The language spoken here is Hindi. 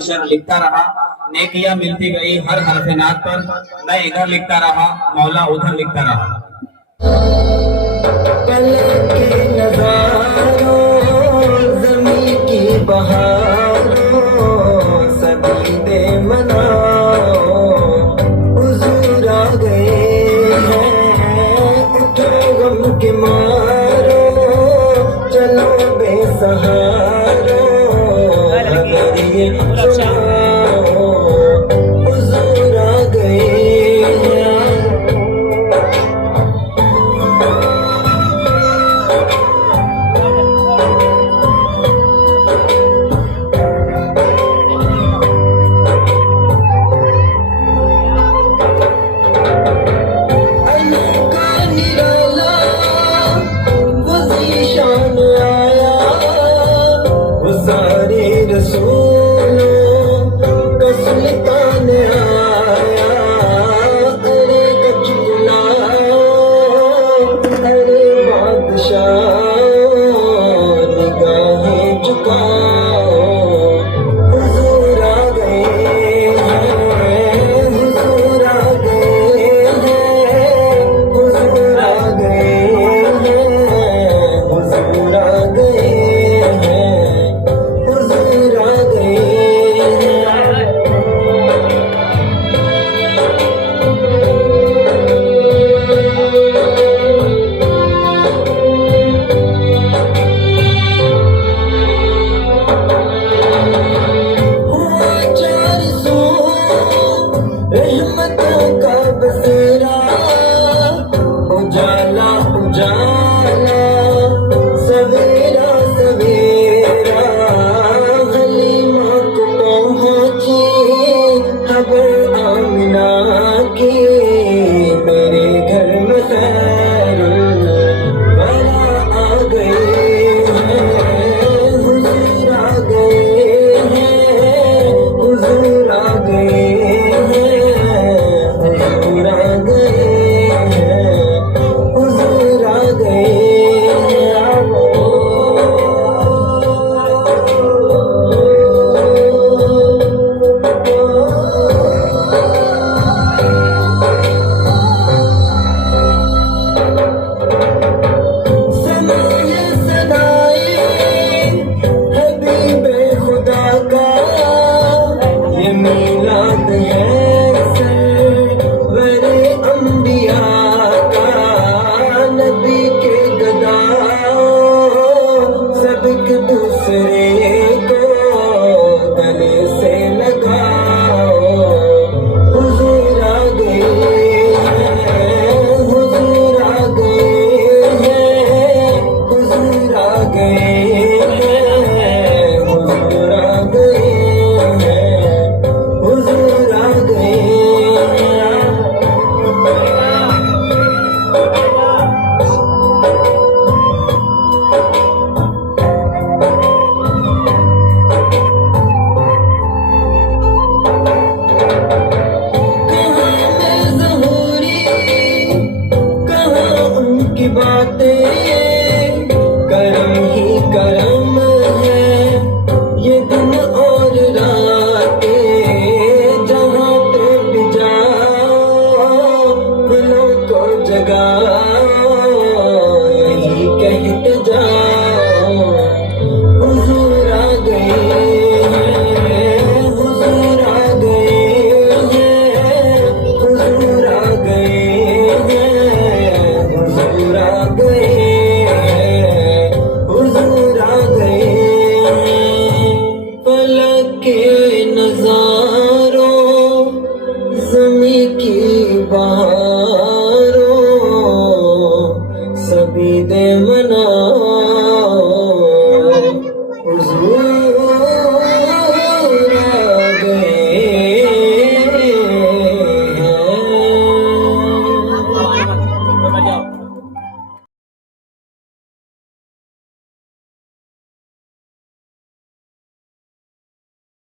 अशर लिखता रहा, नेकियां मिलती गई हर हरफनात पर। मैं इधर लिखता रहा, मौला उधर लिखता रहा। ज़मीं की बहारों सभी दे मनाओ, हुजूर आ गए हैं, उठो गम के मारो, चलो बेसहारो, अगर ये सुनाओ, हुजूर आ गए हैं। सारे रसूलों का सुल्तान आया, अरे कच बुलाओ, अरे बादशाह निगाहें झुकाओ, हुजूर आ गए हैं, हुजूर आ गए हैं, हुजूर आ गए हैं, हुजूर आ गए हैं। रहमतों का बसेरा, उजाला उजाला, सवेरा सवेरा, हलीमा को पहुंची खबर आमिना की, मेरे घर में खैर बरा आ गए हैं, हुजूर आ गए हैं, हुजूर आ गए हैं। दूसरे को गले से लगाओ, हुजूर आ गए हैं, हुजूर आ गए हैं, हुजूर आ गए हैं, हुजूर आ गए हैं, हुजूर आ गए हैं। की बातें करम ही करम है, ये दिन और रातें जहाँ पे भी जाओ, दिलों को जगा